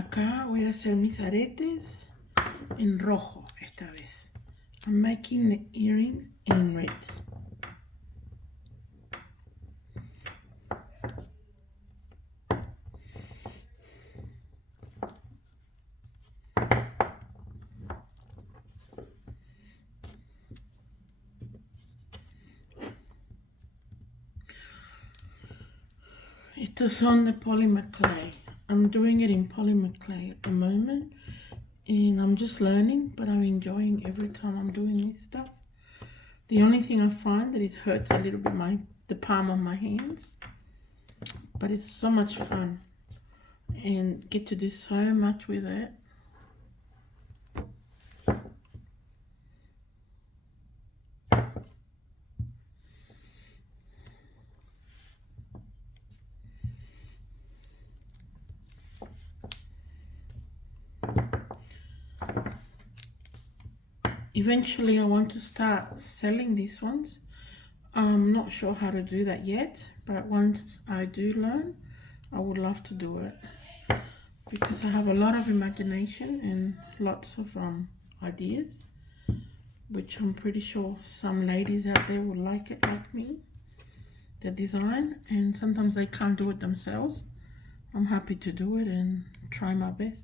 Acá voy a hacer mis aretes en rojo esta vez. I'm making the earrings in red. Estos son de polymer clay. I'm doing it in polymer clay at the moment. And I'm just learning, but I'm enjoying every time I'm doing this stuff. The only thing I find that it hurts a little bit the palm of my hands. But it's so much fun. And get to do so much with it. Eventually I want to start selling these ones. I'm not sure how to do that yet, but once I do learn, I would love to do it because I have a lot of imagination and lots of ideas, which I'm pretty sure some ladies out there will like it like me, the design, and sometimes they can't do it themselves. I'm happy to do it and try my best.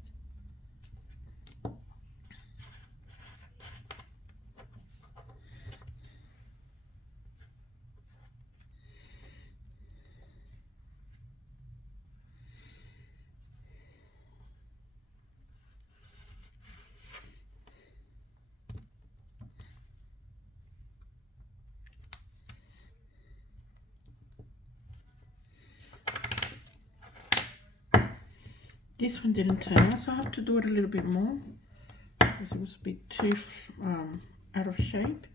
This one didn't turn out, so I have to do it a little bit more because it was a bit too out of shape.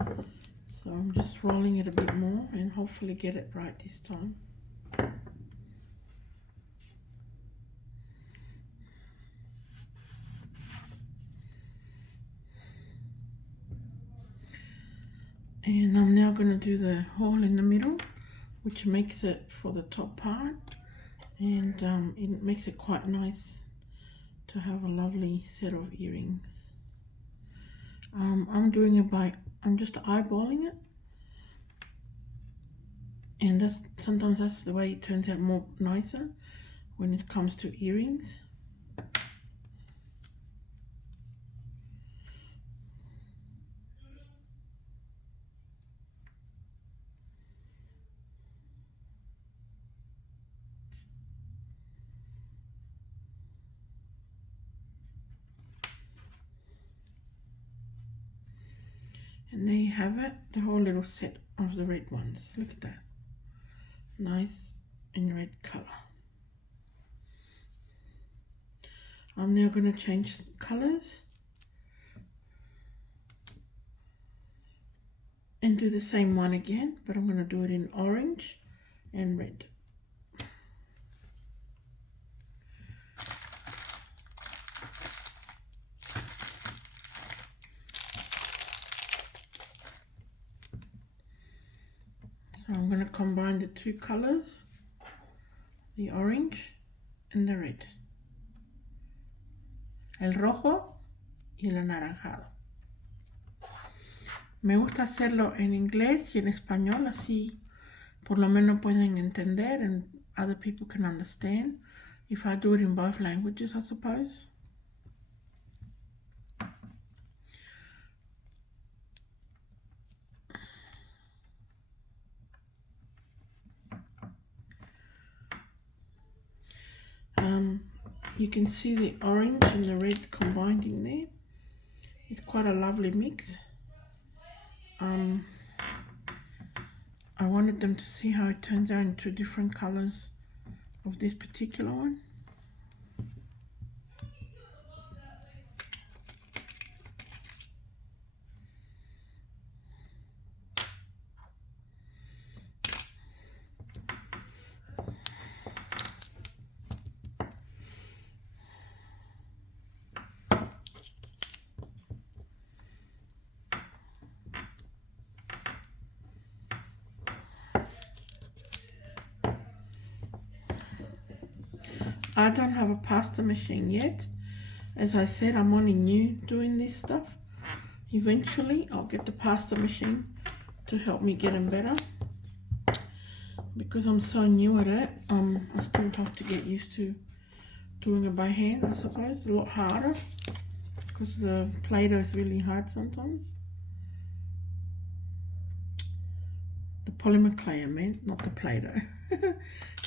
So I'm just rolling it a bit more and hopefully get it right this time. And I'm now going to do the hole in the middle, which makes it for the top part, and it makes it quite nice to have a lovely set of earrings. I'm doing it I'm just eyeballing it, and sometimes that's the way it turns out more nicer when it comes to earrings. And there you have it, the whole little set of the red ones. Look at that. Nice in red color. I'm now going to change colors and do the same one again, but I'm going to do it in orange and red. So I'm going to combine the two colors, the orange and the red. El rojo y el anaranjado. Me gusta hacerlo en inglés y en español, así por lo menos pueden entender and other people can understand if I do it in both languages, I suppose. You can see the orange and the red combined in there. It's quite a lovely mix. I wanted them to see how it turns out into different colors of this particular one. I don't have a pasta machine yet. As I said, I'm only new doing this stuff. Eventually, I'll get the pasta machine to help me get them better. Because I'm so new at it, I still have to get used to doing it by hand, I suppose. It's a lot harder because the Play-Doh is really hard sometimes. The polymer clay I meant, not the Play-Doh. It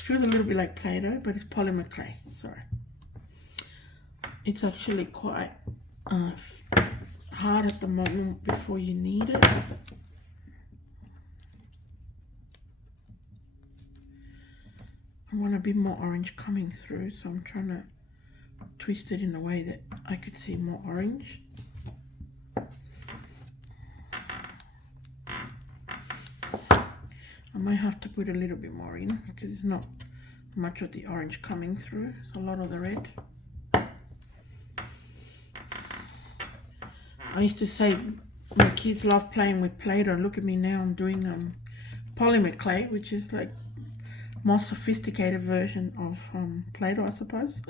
feels a little bit like Play-Doh, but it's polymer clay, sorry. It's actually quite hard at the moment before you need it. I want a bit more orange coming through, so I'm trying to twist it in a way that I could see more orange. I might have to put a little bit more in because it's not much of the orange coming through. It's a lot of the red. I used to say my kids love playing with Play-Doh. Look at me now, I'm doing polymer clay, which is like more sophisticated version of Play-Doh, I suppose.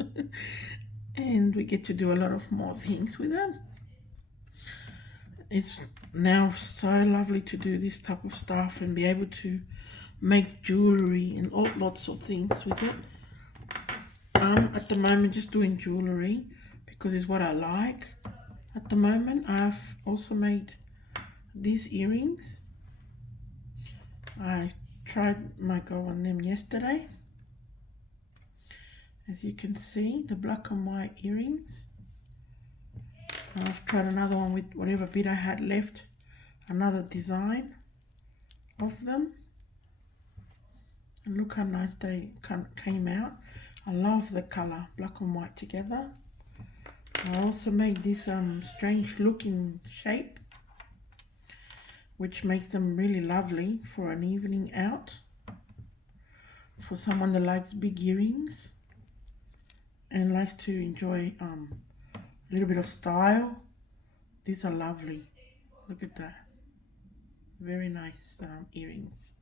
And we get to do a lot of more things with them. It's now so lovely to do this type of stuff and be able to make jewelry and all lots of things with it. At the moment just doing jewelry because it's what I like. At the moment I've also made these earrings. I tried my go on them yesterday. As you can see, the black and white earrings. I've tried another one with whatever bit I had left, another design of them. And look how nice they came out. I love the color, black and white together. I also made this strange looking shape, which makes them really lovely for an evening out. For someone that likes big earrings and likes to enjoy a little bit of style. These are lovely. Look at that. Very nice earrings.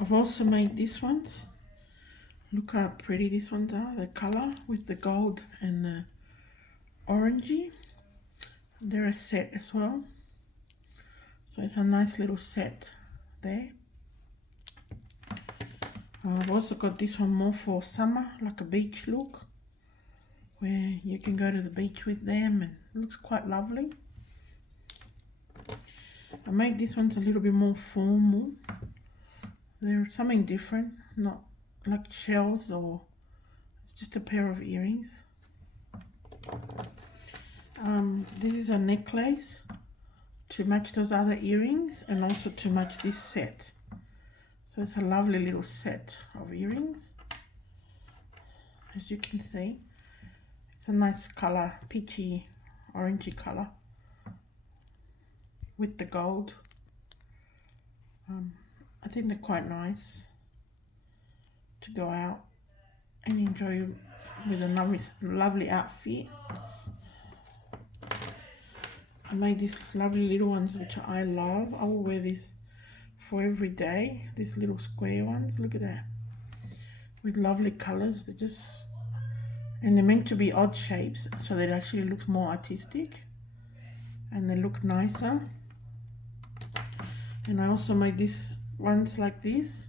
I've also made these ones. Look how pretty these ones are. The color with the gold and the orangey. They're a set as well. So it's a nice little set there. I've also got this one more for summer, like a beach look, where you can go to the beach with them and it looks quite lovely. I made these ones a little bit more formal. They're something different, not like shells, or it's just a pair of earrings. This is a necklace to match those other earrings and also to match this set. So it's a lovely little set of earrings. As you can see, it's a nice color, peachy, orangey color with the gold. I think they're quite nice to go out and enjoy with a lovely outfit. I made these lovely little ones which I love. I will wear this for every day. These little square ones, look at that, with lovely colors. And they're meant to be odd shapes so that it actually looks more artistic and they look nicer. And I also made these ones like this,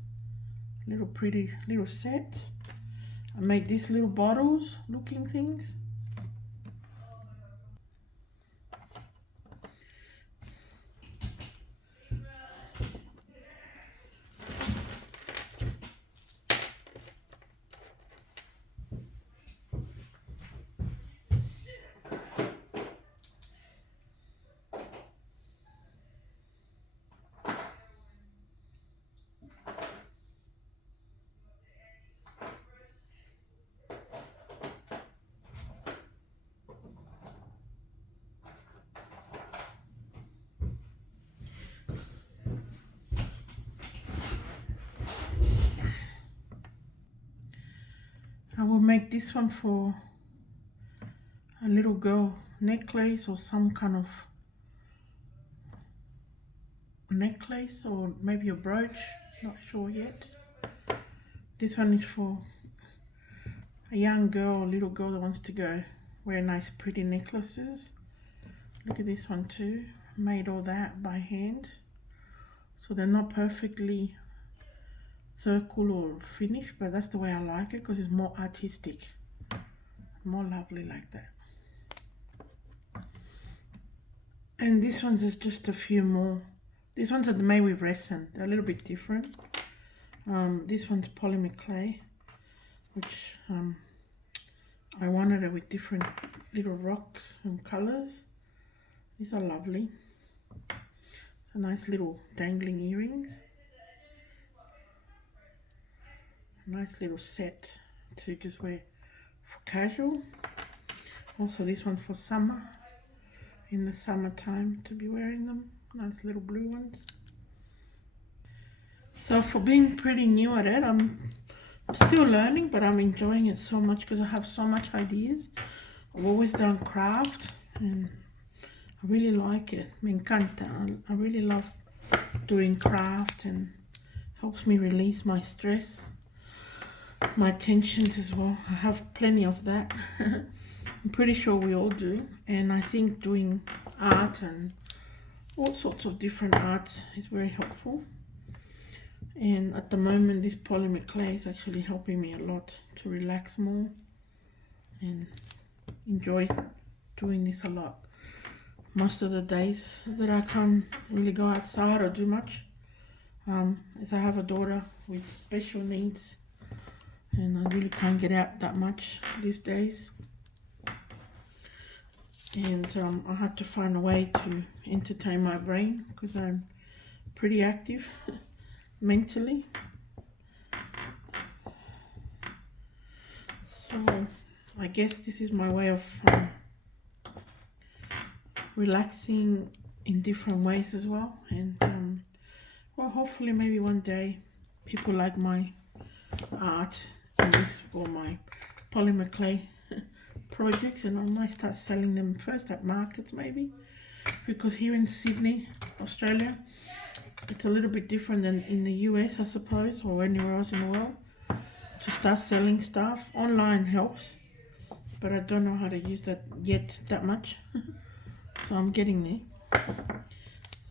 little pretty little set. I made these little bottles looking things. I will make this one for a little girl necklace or some kind of necklace or maybe a brooch, not sure yet. This one is for a young girl, a little girl that wants to go wear nice pretty necklaces. Look at this one too, made all that by hand, so they're not perfectly circle or finished, but that's the way I like it because it's more artistic, more lovely like that. And this one's is just a few more. These ones are made with resin, they're a little bit different. This one's polymer clay, which I wanted it with different little rocks and colors. These are lovely. It's a nice little dangling earrings. A nice little set to just wear for casual. Also this one for summer, in the summertime to be wearing them. Nice little blue ones. So for being pretty new at it, I'm still learning, but I'm enjoying it so much because I have so much ideas. I've always done craft and I really like it. Me encanta. I really love doing craft and helps me release my stress, my tensions as well. I have plenty of that. I'm pretty sure we all do. And I think doing art and all sorts of different arts is very helpful. And at the moment this polymer clay is actually helping me a lot to relax more and enjoy doing this a lot. Most of the days that I can't really go outside or do much, as I have a daughter with special needs and I really can't get out that much these days. And I had to find a way to entertain my brain because I'm pretty active mentally. So I guess this is my way of relaxing in different ways as well. And well, hopefully maybe one day people like my art and this, or my polymer clay projects, and I might start selling them first at markets maybe, because here in Sydney, Australia, it's a little bit different than in the US, I suppose, or anywhere else in the world. To start selling stuff online helps, but I don't know how to use that yet that much. So I'm getting there.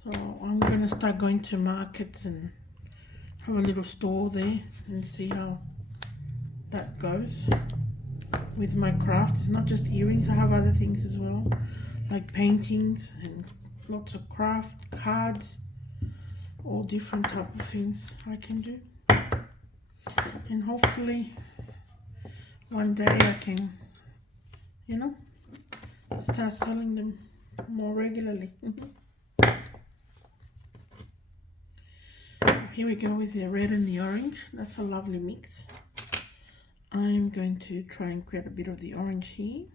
So I'm gonna start going to markets and have a little store there and see how that goes with my craft. It's not just earrings, I have other things as well, like paintings and lots of craft, cards, all different type of things I can do. And hopefully one day I can, you know, start selling them more regularly. Here we go with the red and the orange. That's a lovely mix. I'm going to try and create a bit of the orange here.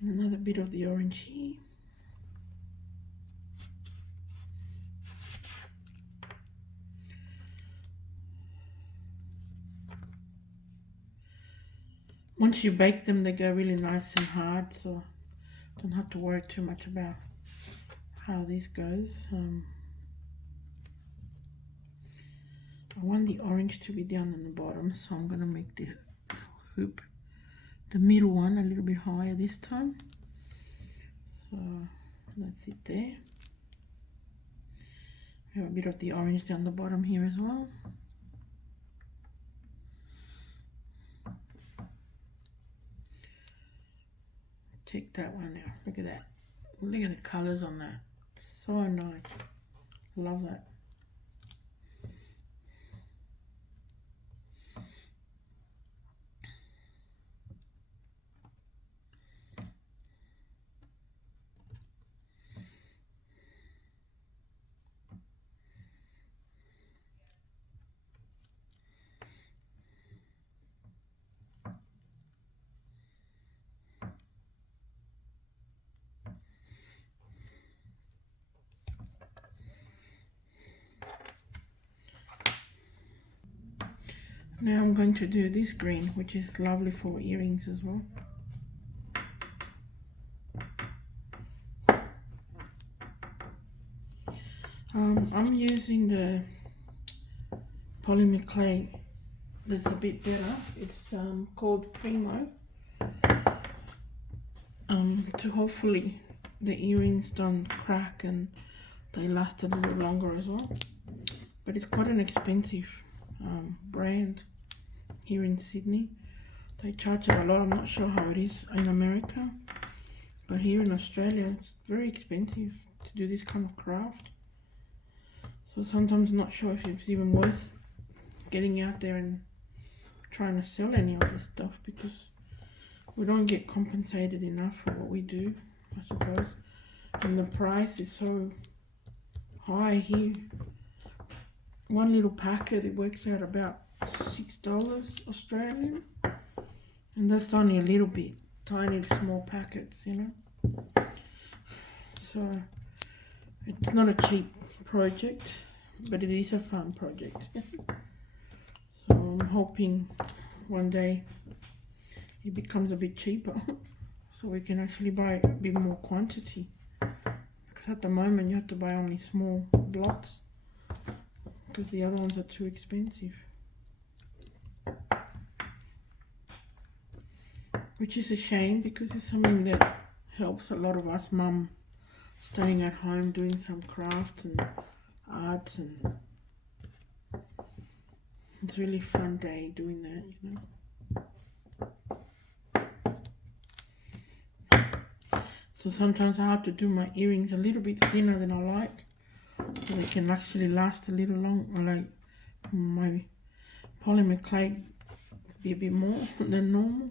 And another bit of the orange here. Once you bake them, they go really nice and hard, so don't have to worry too much about how this goes. I want the orange to be down on the bottom, so I'm gonna make the hoop, the middle one, a little bit higher this time. So that's it there. I have a bit of the orange down the bottom here as well. Check that one out. Look at that. Look at the colors on that. So nice. Love that. Now I'm going to do this green, which is lovely for earrings as well. I'm using the polymer clay that's a bit better. It's called Primo. To hopefully the earrings don't crack and they last a little longer as well. But it's quite an expensive brand here in Sydney. They charge a lot. I'm not sure how it is in America, but here in Australia it's very expensive to do this kind of craft. So sometimes I'm not sure if it's even worth getting out there and trying to sell any of this stuff, because we don't get compensated enough for what we do, I suppose. And the price is so high here. One little packet, it works out about $6 Australian. And that's only a little bit, tiny small packets, you know. So it's not a cheap project, but it is a fun project. So I'm hoping one day it becomes a bit cheaper so we can actually buy a bit more quantity, because at the moment you have to buy only small blocks because the other ones are too expensive, which is a shame because it's something that helps a lot of us mum staying at home doing some crafts and arts, and it's really fun day doing that, you know. So sometimes I have to do my earrings a little bit thinner than I like, so they can actually last a little longer, like my polymer clay be a bit more than normal.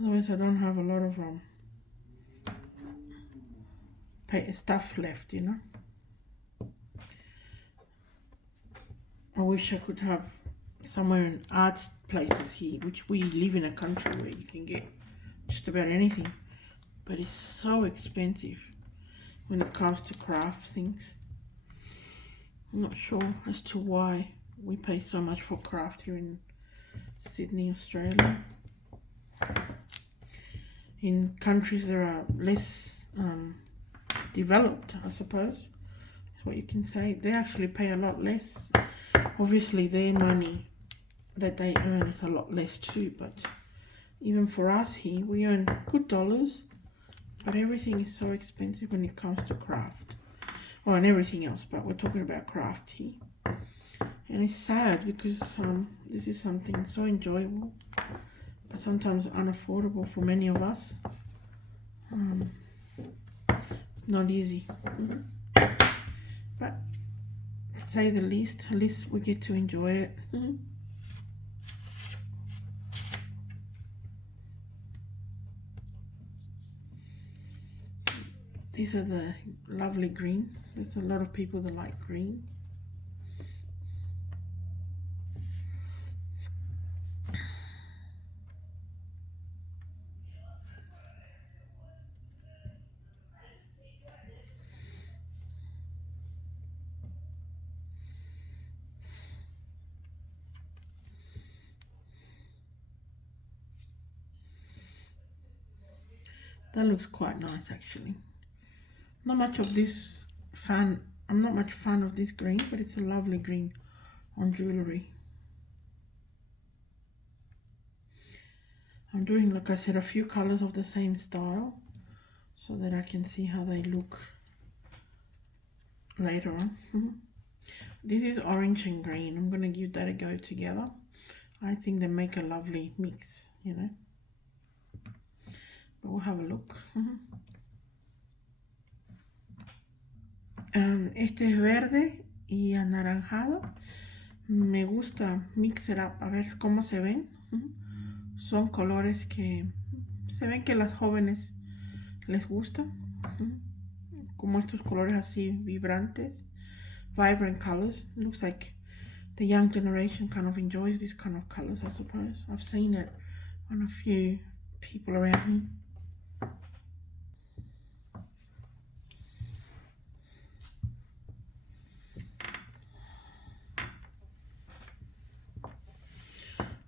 Otherwise I don't have a lot of stuff left, you know. I wish I could have somewhere in art places here, which we live in a country where you can get just about anything, but it's so expensive when it comes to craft things. I'm not sure as to why we pay so much for craft here in Sydney, Australia. In countries that are less developed, I suppose is what you can say, they actually pay a lot less. Obviously their money that they earn is a lot less too, but even for us here, we earn good dollars, but everything is so expensive when it comes to craft. Well, and everything else, but we're talking about craft here. And it's sad because this is something so enjoyable, but sometimes unaffordable for many of us. It's not easy. But to say the least, at least we get to enjoy it. These are the lovely green. There's a lot of people that like green. That looks quite nice actually. Not much of this fan. I'm not much fan of this green, but it's a lovely green on jewelry. I'm doing, like I said, a few colors of the same style so that I can see how they look later on. This is orange and green. I'm gonna give that a go together. I think they make a lovely mix, you know. But we'll have a look. Este es verde y anaranjado. Me gusta mix it up, a ver cómo se ven. Son colores que se ven que las jóvenes les gusta, como estos colores así vibrantes, vibrant colors. Looks like the young generation kind of enjoys these kind of colors, I suppose. I've seen it on a few people around here.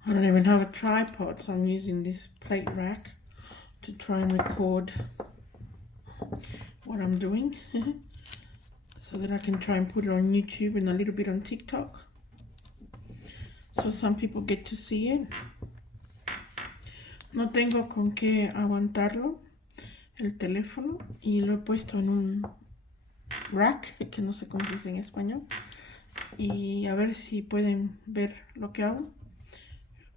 I don't even have a tripod, so I'm using this plate rack to try and record what I'm doing so that I can try and put it on YouTube and a little bit on TikTok, so some people get to see it. No tengo con qué aguantarlo, el teléfono, y lo he puesto en un rack, que no sé cómo se dice en español, y a ver si pueden ver lo que hago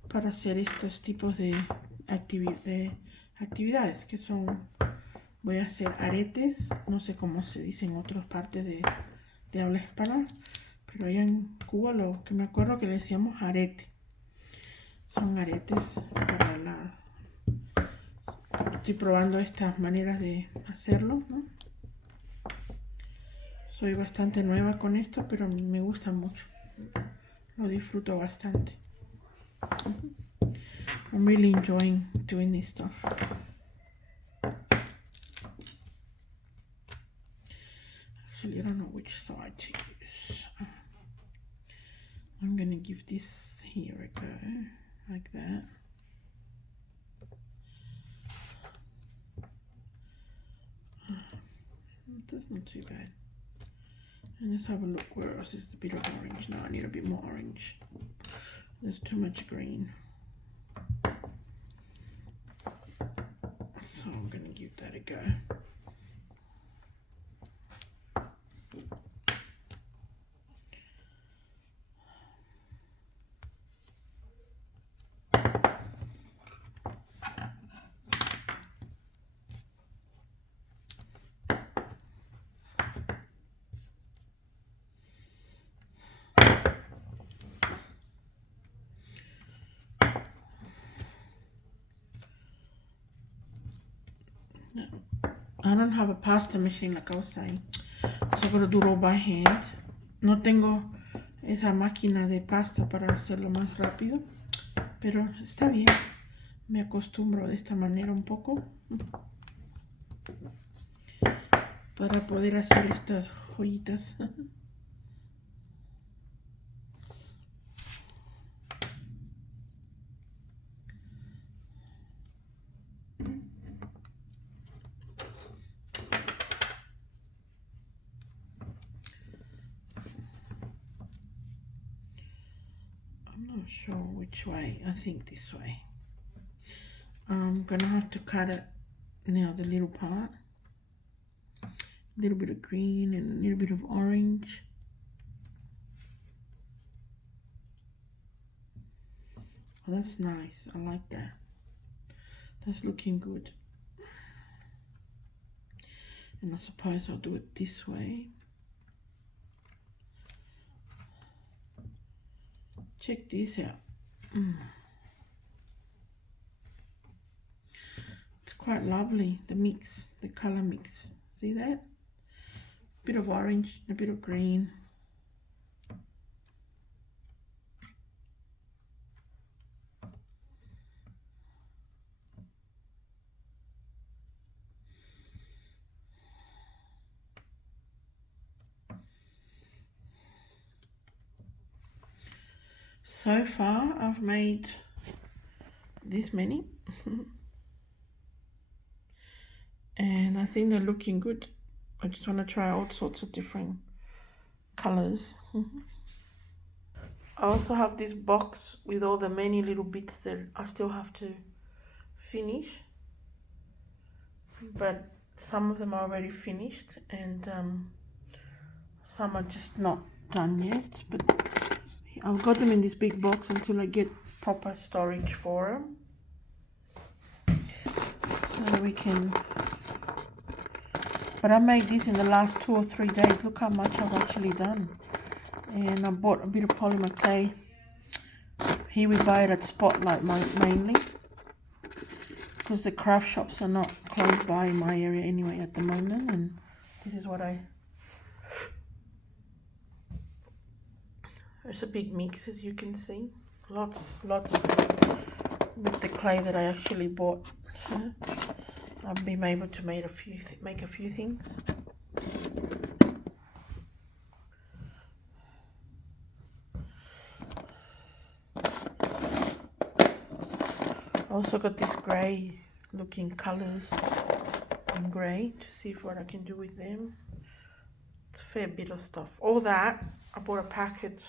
para hacer estos tipos de actividades, que son, voy a hacer aretes, no sé cómo se dice en otras partes de habla hispana, pero allá en Cuba lo que me acuerdo que le decíamos arete. Son aretes para la... Estoy probando estas maneras de hacerlo, ¿no? Soy bastante nueva con esto, pero me gusta mucho. Lo disfruto bastante. I'm really enjoying doing this stuff. Actually, I don't know which side to use. I'm gonna give this here a go, like that. That's not too bad. And let's have a look where else is a bit of orange. No, I need a bit more orange. There's too much green. So I'm gonna give that a go. I don't have a pasta machine like I was saying, so I'm gonna do it all by hand. No tengo esa máquina de pasta para hacerlo más rápido, pero está bien. Me acostumbro de esta manera un poco para poder hacer estas joyitas. I'm not sure which way. I think this way. I'm gonna have to cut it now, the little part. A little bit of green and a little bit of orange. Oh, that's nice. I like that. That's looking good. And I suppose I'll do it this way. Check this out. It's quite lovely, the mix, the color mix. See that? A bit of orange, a bit of green. So far, I've made this many. And I think they're looking good. I just want to try all sorts of different colors. I also have this box with all the many little bits that I still have to finish. But some of them are already finished and some are just not done yet. But I've got them in this big box until I get proper storage for them. So we can... But I made this in the last 2 or 3 days. Look how much I've actually done. And I bought a bit of polymer clay. Here we buy it at Spotlight mainly, because the craft shops are not close by in my area anyway at the moment. And this is what it's a big mix, as you can see. Lots with the clay that I actually bought. I've been able to make a few things. I also got this grey looking colours in grey to see what I can do with them. It's a fair bit of stuff. All that, I bought a packet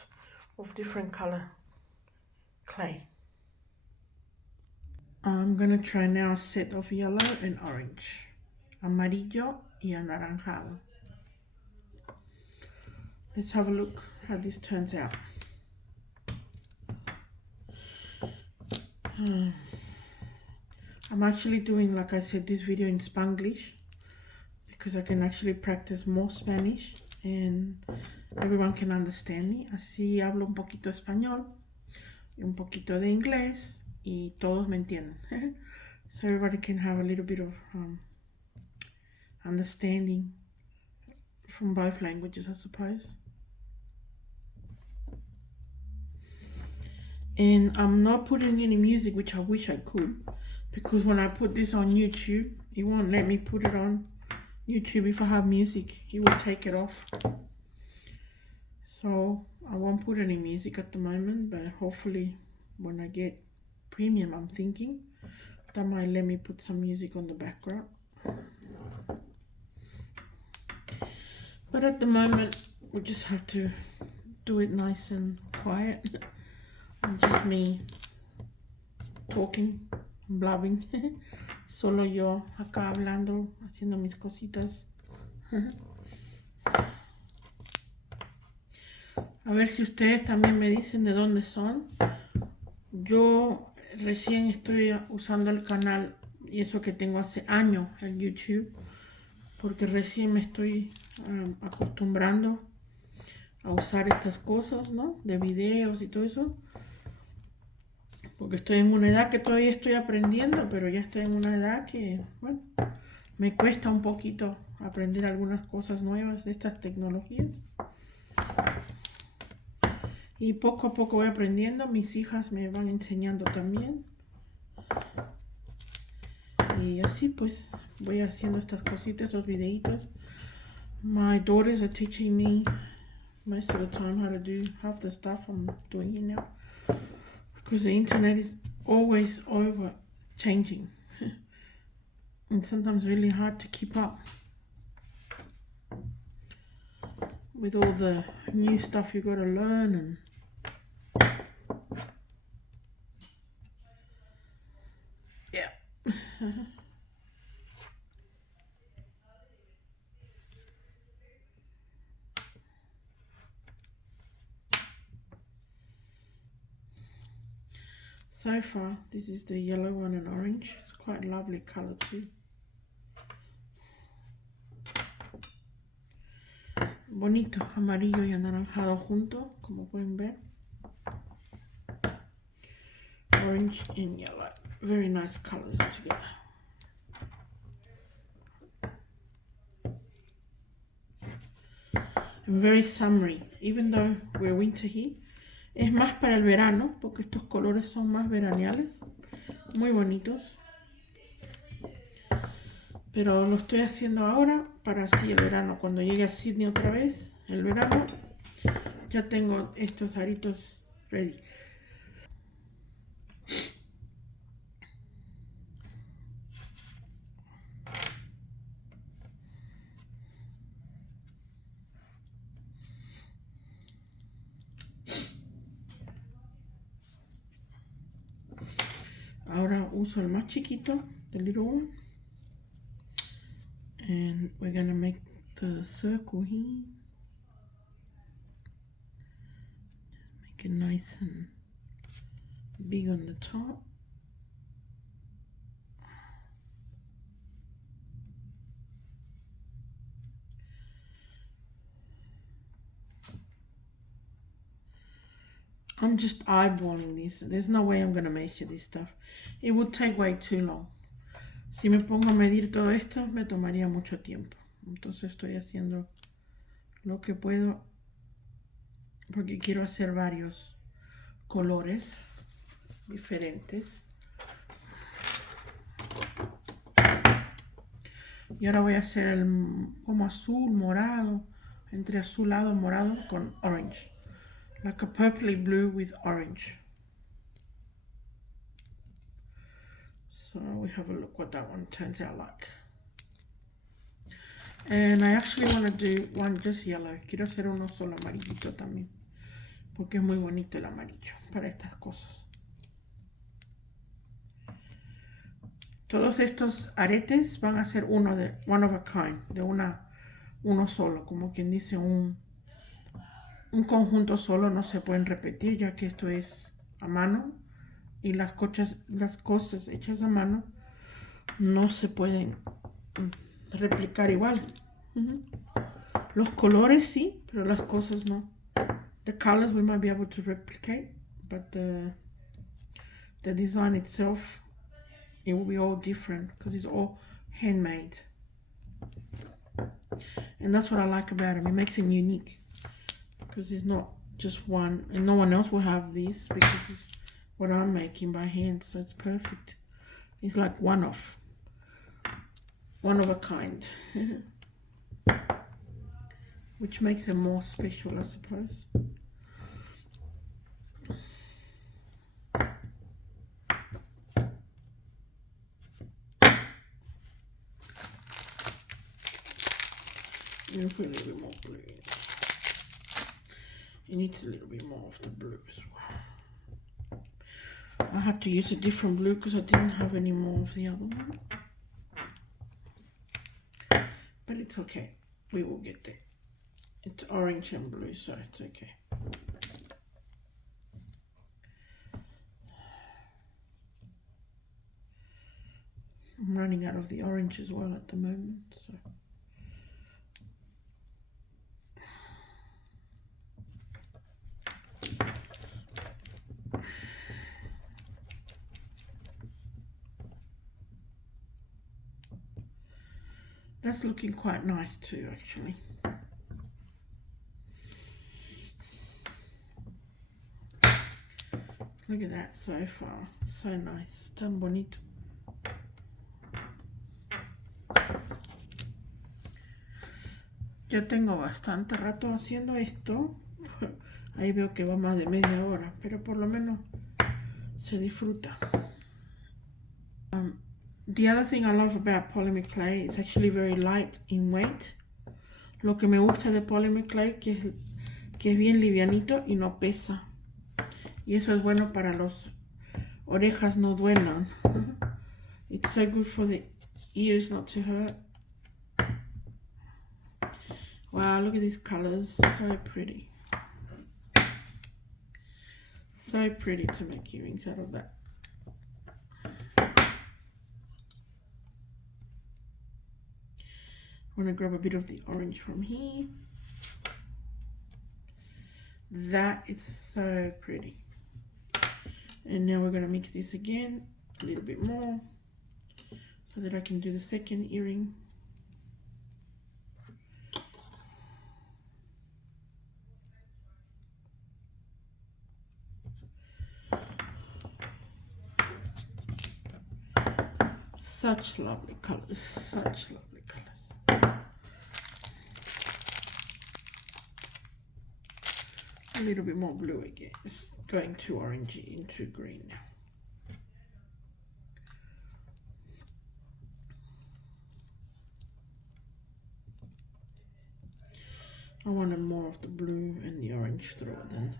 of different color clay. I'm gonna try now a set of yellow and orange, amarillo y anaranjado. Let's have a look how this turns out. I'm actually doing, like I said, this video in Spanglish because I can actually practice more Spanish and everyone can understand me. Así hablo un poquito español y un poquito de inglés y todos me entienden. So everybody can have a little bit of understanding from both languages, I suppose. And I'm not putting any music, which I wish I could, because when I put this on YouTube, it won't let me put it on YouTube. If I have music, it will take it off. So I won't put any music at the moment, but hopefully when I get premium, I'm thinking that might let me put some music on the background. But at the moment, we just have to do it nice and quiet. And just me talking, blabbing. Solo yo acá hablando, haciendo mis cositas. A ver si ustedes también me dicen de dónde son. Yo recién estoy usando el canal, y eso que tengo hace años en YouTube, porque recién me estoy acostumbrando a usar estas cosas, ¿no? De videos y todo eso. Porque estoy en una edad que todavía estoy aprendiendo, pero ya estoy en una edad que, bueno, me cuesta un poquito aprender algunas cosas nuevas de estas tecnologías. Y poco a poco voy aprendiendo, mis hijas me van enseñando también. Y así pues voy haciendo estas cositas, estos videitos. My daughters are teaching me most of the time how to do half the stuff I'm doing here now. Because the internet is always over changing. And sometimes really hard to keep up with all the new stuff you gotta learn. And yeah. So far, this is the yellow one and orange. It's quite a lovely color too. Bonito, amarillo y anaranjado junto, como pueden ver. Orange and yellow. Very nice colors together. And very summery, even though we're winter here. Es más para el verano, porque estos colores son más veraneales. Muy bonitos. Pero lo estoy haciendo ahora para así el verano. Cuando llegue a Sydney otra vez, el verano, ya tengo estos aritos ready. Ahora uso el más chiquito, the little one. And we're gonna make the circle here. Just make it nice and big on the top. I'm just eyeballing this. There's no way I'm gonna measure this stuff. It would take way too long. Si me pongo a medir todo esto, me tomaría mucho tiempo. Entonces estoy haciendo lo que puedo porque quiero hacer varios colores diferentes. Y ahora voy a hacer el como azul, morado, entre azulado y morado con orange. Like a purpley blue with orange. So we have a look what that one turns out like. And I actually want to do one just yellow. Quiero hacer uno solo amarillito también. Porque es muy bonito el amarillo para estas cosas. Todos estos aretes van a ser one of a kind, de uno solo, como quien dice un conjunto solo, no se pueden repetir ya que esto es a mano y las cosas hechas a mano no se pueden replicar igual. Los colores sí, pero las cosas no. The colors we might be able to replicate, but the design itself, it will be all different because it's all handmade. And that's what I like about him. It makes him unique because it's not just one, and no one else will have this because it's what I'm making by hand, so it's perfect. It's like one of a kind. Which makes it more special, I suppose. Put a little bit more blue in. It needs a little bit more of the blue as well. I had to use a different blue because I didn't have any more of the other one. But it's okay. We will get there. It's orange and blue, so it's okay. I'm running out of the orange as well at the moment, so. That's looking quite nice too, actually. Look at that so far. So nice. Tan bonito. Ya tengo bastante rato haciendo esto. Ahí veo que va más de media hora, pero por lo menos se disfruta. The other thing I love about polymer clay is actually very light in weight. Lo que me gusta de polymer clay que es bien livianito y no pesa. Y eso es bueno para los orejas no duelan. It's so good for the ears not to hurt. Wow, look at these colors. So pretty. So pretty to make earrings out of that. I'm going to grab a bit of the orange from here. That is so pretty. And now we're going to mix this again a little bit more so that I can do the second earring. Such lovely colors, such lovely colors. A little bit more blue again. It's going too orangey into green now. I wanted more of the blue and the orange through it then.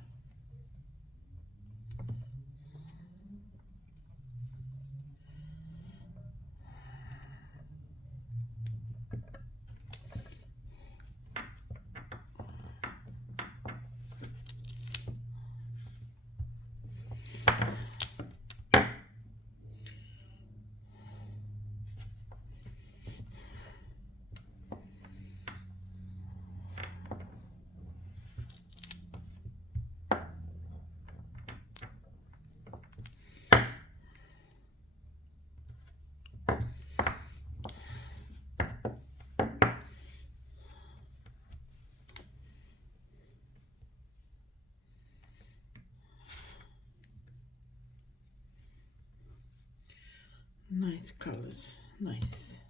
Nice colors, nice.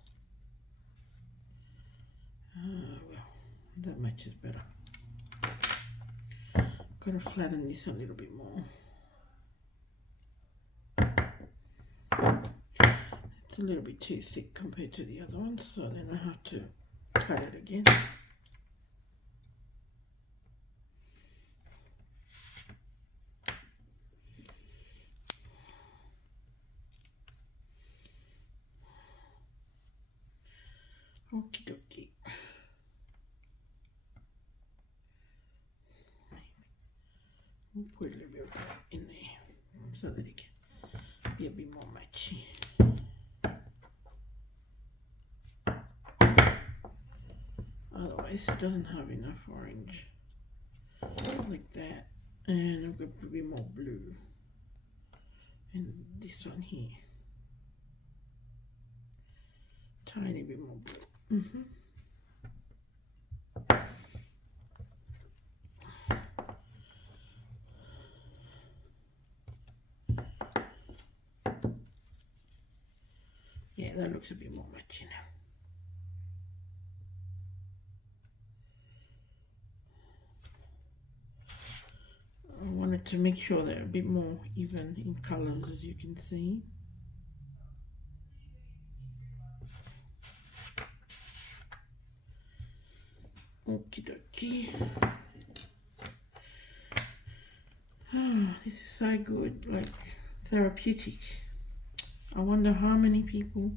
Well, that matches better. Gotta flatten this a little bit more. It's a little bit too thick compared to the other ones, so then I have to cut it again. Okie dokie. We'll put a little bit of that in there so that it can be a bit more matchy. Otherwise it doesn't have enough orange. Like that. And I'm going to put a bit more blue. And this one here. Tiny bit more blue. Yeah, that looks a bit more matchy now. I wanted to make sure they're a bit more even in colors, as you can see. Okie dokie. Ah, this is so good, like therapeutic. I wonder how many people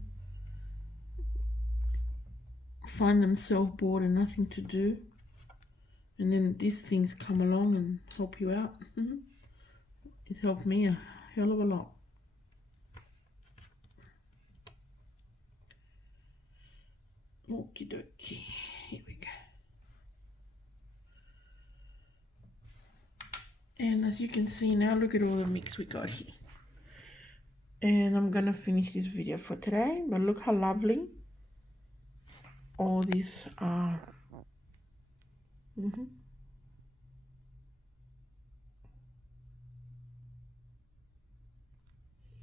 find themselves bored and nothing to do, and then these things come along and help you out. It's helped me a hell of a lot. Okie dokie, here we go. And as you can see now, look at all the mix we got here. And I'm gonna finish this video for today, but look how lovely all these are.